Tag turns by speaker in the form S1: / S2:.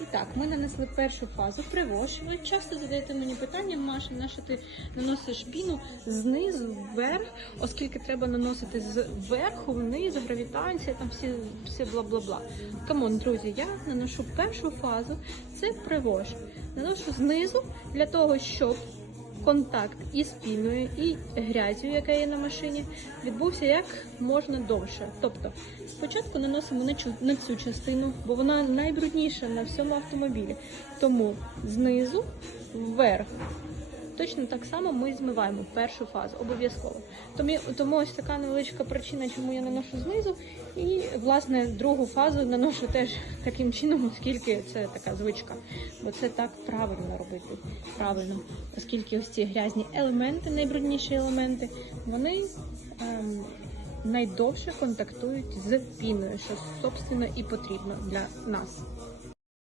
S1: І так, ми нанесли першу фазу привош. Ви часто задаєте мені питання, Маша, на що ти наносиш піну знизу вверх, оскільки треба наносити зверху вниз, гравітація, там всі, всі бла-бла-бла. Камон, друзі, я наношу першу фазу, це привош. Наношу знизу для того, щоб контакт із піною і грязю, яка є на машині, відбувся як можна довше. Тобто спочатку наносимо на цю, на цю частину, бо вона найбрудніша на всьому автомобілі. Тому знизу вверх. Точно так само ми змиваємо першу фазу, обов'язково. Тому, тому ось така невеличка причина, чому я наношу знизу. І, власне, другу фазу наношу теж таким чином, оскільки це така звичка. Бо це так правильно робити. Правильно. Оскільки ось ці грязні елементи, найбрудніші елементи, вони ем, найдовше контактують з піною, що, собственно, і потрібно для нас.